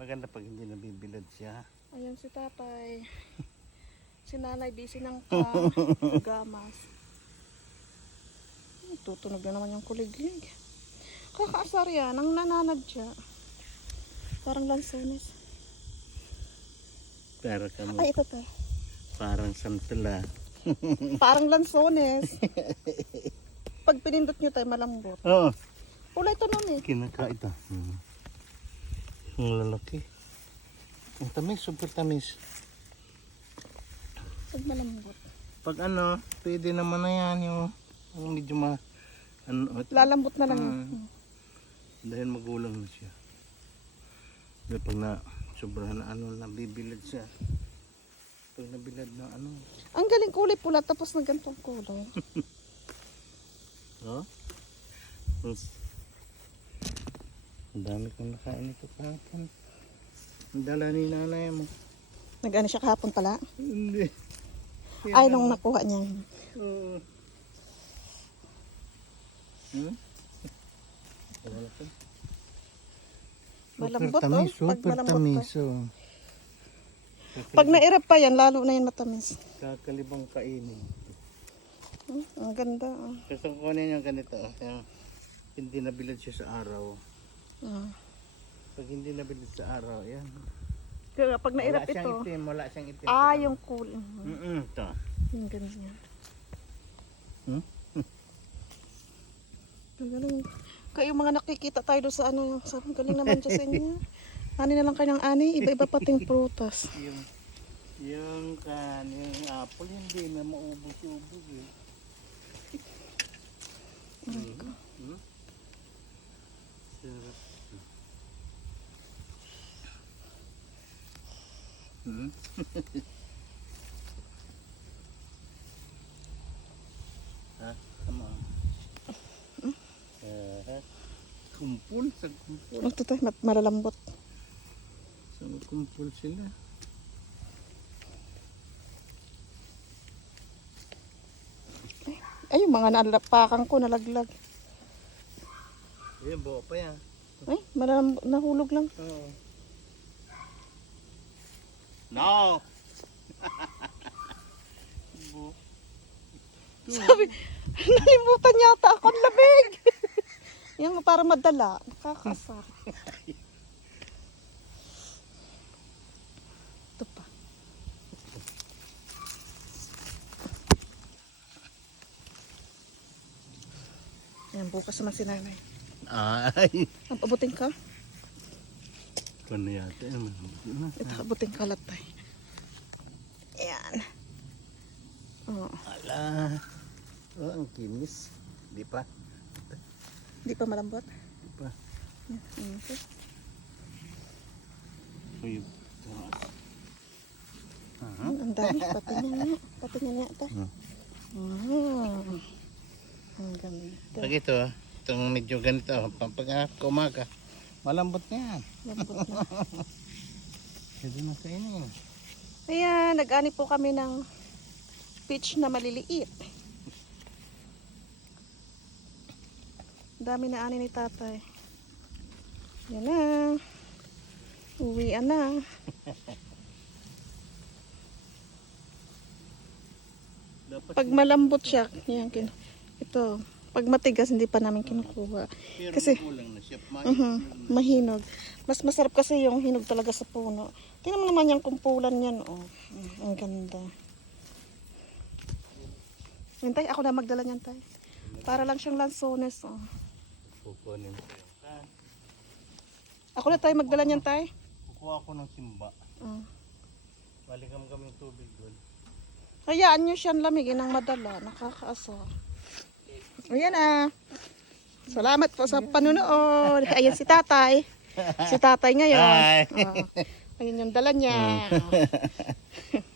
Maganda pag hindi nabibilad siya. Ayan si tatay. Si nanay busy ng ka. gamas. Hmm, Tutunog na naman yung kuliglig. Kakaasar yan. Ang nananad siya. Parang lansones. Para ka mo, Ay, ito to. parang santala. Parang lansones. Pag pinindot nyo tayo, malambot. Oo, oh, Pula ito nun eh. kinaka ito. Hmm. Ang lalaki. Ang tamis, super tamis. Pag malambot. Pag ano, pwede naman na yan yung, yung medyo ma... Ano, at- Lalambot na lang. Hmm. dahil magulang na siya. Dahil pag na sobrahan na ano, nabibilad siya. Pag nabilad na ano, Ang galing kulay pula tapos na ganitong kulay. oh? Tapos, ang dami kong nakain ito kahapon. Ang dala ni nanay mo. Nag-ano siya kahapon pala? Hindi. Ay, nung nakuha niya. Oo. Hmm? Wala pa. Malambot, super tamis, oh. Pag super malambot tamis. Oh. Pag nairap pa yan, lalo na yan matamis. Kakalibang kainin. Hmm, ang ganda. oh. Gusto ko kunin yung ganito. oh, Yung hindi nabilad siya sa araw. Ah. Pag hindi nabilad sa araw, yan. Kaya pag Wala nairap siyang ito, itim, wala siyang itim. ah, yung cool. Mm-mm, ito. Yung ganyan. Hmm? Ang galing. Kaya yung mga nakikita tayo doon sa ano, sa galing naman dyan sa inyo. Ani na lang kayo ng ani, iba-iba pating prutas. Yung, yung kan, yung apple, hindi na maubos-ubos eh. Hmm? Hmm? Hmm? ha? Come on. Eh, kumpul sa kumpul. Ano to tayo, malalambot. Sa kumpul sila. Ay, yung mga nalapakan ko, nalaglag. Ayan, buo pa yan. Ay, malalambot, nahulog lang. Oo. No! Bu- Sabi, nalimutan yata ako ang labig. yung para madala, nakakasar. Ito pa. Yan, bukas naman si nanay. Ay! Ang abuting ka? Na yata. eh? Ito, abuting ka latay. Yan. Oh, Ala! Oh, ang kinis. Di pa? di pa malambot? Di pa. Yan. Okay. Uy, Aha. Ang dami, pati niya nga. Pati niya nga ito. Hmm. Mm. Ang ganda. Pag ito, ah, itong medyo ganito, pag pag umaga, malambot na yan. Lambot na. Pwede na kainin. Ayan, nag-ani po kami ng peach na maliliit. Dami na ani ni tatay. Yan na. Uwian na. Pag malambot siya, yan, kin ito. Pag matigas, hindi pa namin kinukuha. pero kasi- kulang na siya. Ma- Mhm, mahinog. Mas masarap kasi yung hinog talaga sa puno. Tingnan mo naman yung kumpulan yan. Oh. Mm, ang ganda. Yan tay, ako na magdala niyan tay. Para lang siyang lansones. Oh. Kukunin Ako na tay, magdala niyan tay. Kukuha ko ng simba. Oh. Balikam kaming tubig doon. Hayaan nyo siyang lamigin ng madala. Nakakaasa. Ayan ah. Salamat po sa panunood. Ayan si tatay. Si tatay ngayon. Hi. Oh. Ayun yung dala niya.